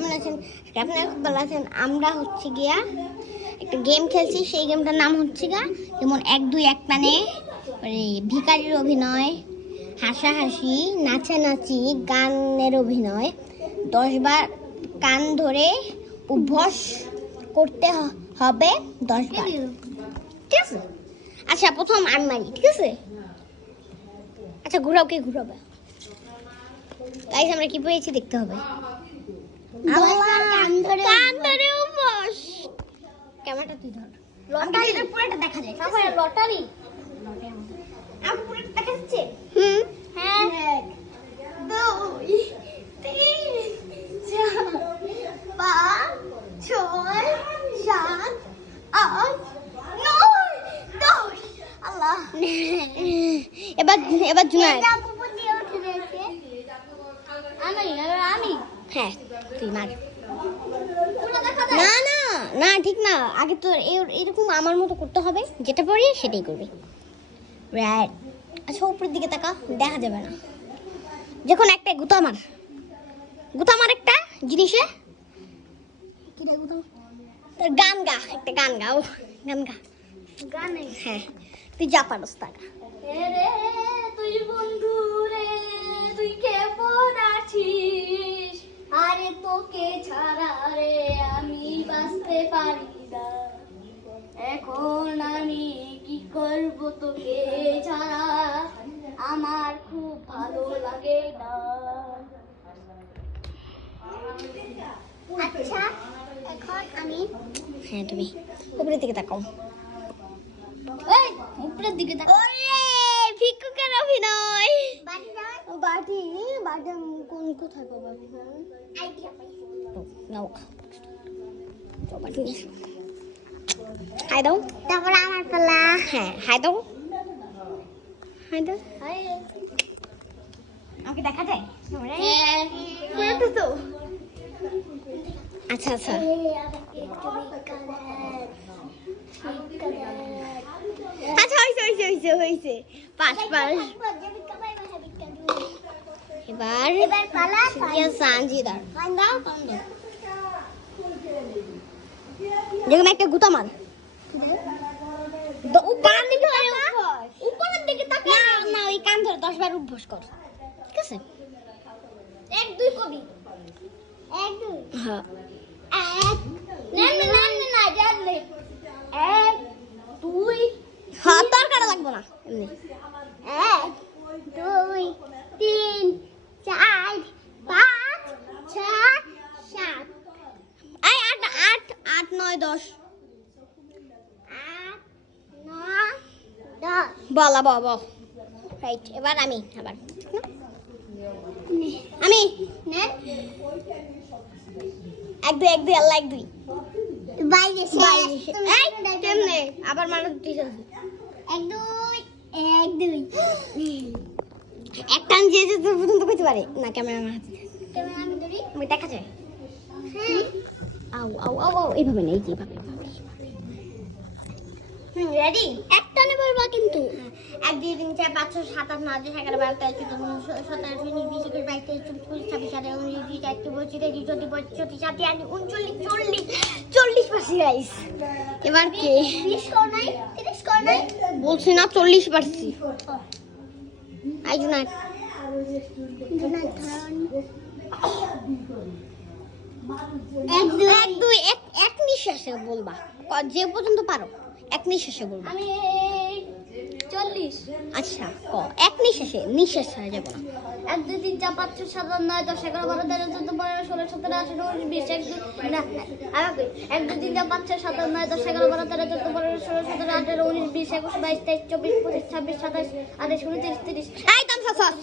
কেমন আছেন? আপনারা খুব ভালো আছেন। আমরা হচ্ছে গিয়া একটা গেম খেলছি, সেই গেমটার নাম হচ্ছে গা যেমন 1 2 1 মানে ভিখারির অভিনয়, হাসাহাসি, নাচানাচি, গানের অভিনয় 10 বার কান ধরে অভ্যাস করতে হবে 10 বার, ঠিক আছে? আচ্ছা প্রথম আমি মারি, ঠিক আছে? আচ্ছা ঘুরাও, কে ঘুরাবে? গাইস আমরা কি পেয়েছি দেখতে হবে। কান ধরে অভ্যাস। ক্যামেরাটা তুই ধর, লটারি পুরোটা দেখা যায়, তারপরে লটারি আমার পুরোটা দেখা যাচ্ছে। হ্যাঁ 1 2 3 4 5 6 7 8 9 10 আল্লাহ। এবার জুনায়েদ আমি হ্যাঁ তুই মার। না না না ঠিক না, আগে তো এরকম আমার মতো করতে হবে, যেটা পড়ি সেটাই করবি। রাইট। আচ্ছা উপরের দিকে তাকা, দেখা যাবে না। যখন একটা গুতা মার একটা জিনিসে তোর গান গা, একটা গান গা, ও গান গা, গানে হ্যাঁ তুই যা পারস তাকা। রে তুই বন্ধু রে তুই কেমন আছিস, আরে তোকে ছাড়া রে আমি বাঁচতে পারি না, এখন আমি কি করব তোকে ছাড়া, আমার খুব ভালো লাগে না। আচ্ছা এখন আমি হ্যাঁ তুমি উপরের দিকে তাকাও, এই উপরের দিকে তাকাও। ওরে ভিক্ষুকের অভিনয়, বাটি কোন কোথায় পাবো? আইডিয়া পাইছি, নাও তো বাটি হাই দাও, তারপর আমার পালা। হ্যাঁ হাই দাও, হাই আমাকে দেখা যায়? হ্যাঁ তো আচ্ছা আচ্ছা আচ্ছা হয়েছে পাঁচ এবার পালা সানজিদার যেখানে একটা গুতা মার উপরের দিকে তাকা না, ওই কান ধরে 10 বার অভ্যাস কর, ঠিক আছে? 1 2 কবি 1 2 হ্যাঁ 1 না জানলে 1 2 হ্যাঁ তোর কাটা লাগবে না, এমনি 1 2 3 4 5 6 7 এই 8 9 10 বলা বল রাইট। এবার আমি আবার আমি 1 2 আল্লাহ 1 2 বাইরে এই কেমনে আবার মানুষ দিছে 1 2 এক টান যে তোর পর্যন্ত কইতে পারে না। ক্যামেরা আমার হাতে, ক্যামেরা আমি ধরি, আমি দেখা যায়। হ্যাঁ আও এইভাবে না, এইভাবে রেডি? এক টানে বলবা কিন্তু 1 2 3 4 5 6 7 8 9 10 11 12 13 14 15 16 17 18 19 20 21 22 23 24 26 27 28 29 30 31 32 40 পারছি গাইস। এবার কে 20 কর নাই 30 কর নাই বলছি না, 40 পারছি। আই জুনায়েদ এক দুই এক নিঃশ্বাসে বলবা, যে পর্যন্ত পারো এক নিঃশ্বাসে বলবা। আমি 40 আচ্ছা ক এক নিঃশ্বাস হয়ে যাবে না। 1 2 3 4 5 6 7 9 10 11 12 13 14 15 16 17 18 19 20 21 না আমাকে 1 2 3 4 5 6 7 9 10 11 12 13 14 15 16 17 18 19 20 21 22 23 24 25 26 27 28 29 30 এই দাম সস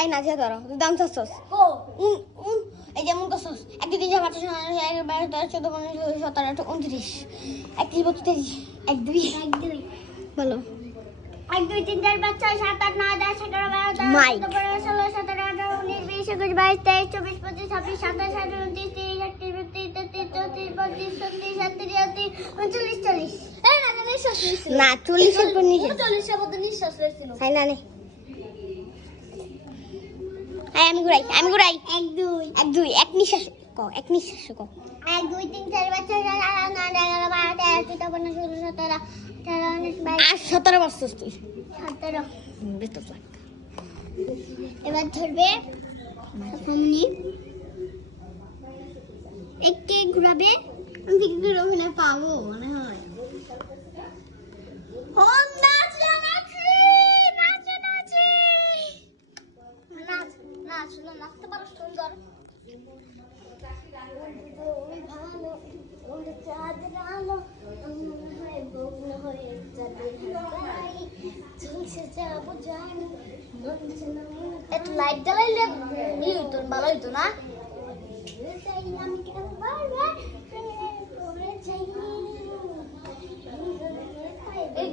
এই না যে ধরো দাম সস ও এই যেমন তো সস 1 2 3 4 5 6 7 8 9 10 11 12 13 14 15 16 17 18 29 31 32 1 2 বলো 1 2 3 4 5 6 7 8 9 10 11 12 13 14 15 16 17 18 19 20 21 22 23 24 25 26 27 28 29 30 31 না 40 এর পর নিচে 40 এর মধ্যে নিঃশ্বাস লইছিল তাই না নে আমি ঘুরাই এক দুই এক নিঃশ্বাসে ক এক নিঃশ্বাসে ক 1 2 3 4 5 6 7 8 9 10 11 12 13 14 15 16 17 18 19 20 17 বছর তুই 17 বেতন লাগ এবার ধরবে সামনে এককে ঘুরাবে আমি দিকে ঘুরাবে পাবো মনে হয় ও নাচে নাচতে পারো সুন্দর একটু লাইট জ্বালাইলে হইতো ভালো হইতো না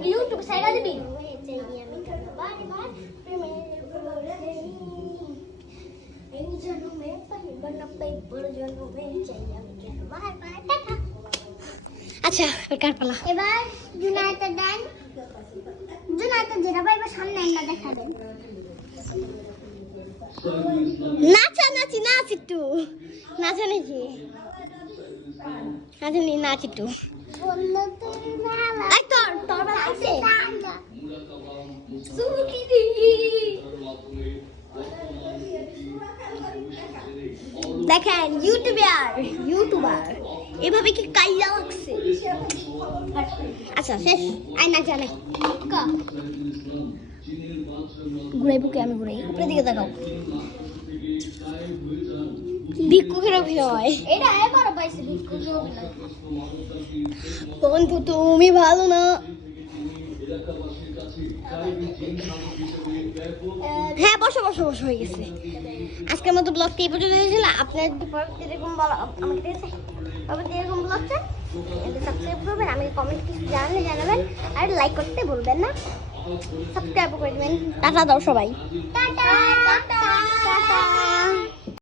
ইউটিউব সাইডা দিবি আচ্ছা কার পালা এবার জুনায়েতের ডান জুনায়েতের যেটা পাইবা সামনে আমরা দেখাবেন নাচ একটু নাচ একটু এই তোর বেলা আছে দেখেন ইউটিউবার এভাবে কি কাইলা লাগছে আচ্ছা শেষ আই না জানে ঘুরাই বুকে আমি ঘুরাই উপরের দিকে দেখাও ভিক্ষুকের অভিনয় এটা এবার পাইছে ভিক্ষুকের অভিনয় বন্ধু তুমি ভালো না হ্যাঁ বসো হয়ে গেছে আজকের মতো ব্লগটি এই পর্যন্ত হয়েছিল আপনার এরকম বলা আমাকে এরকম ব্লগ চান সাবস্ক্রাইব করবেন আমি কমেন্ট কিছু জানাবেন আর লাইক করতে ভুলবেন না সাবস্ক্রাইব করে দেবেন টাটা দাও সবাই টাটা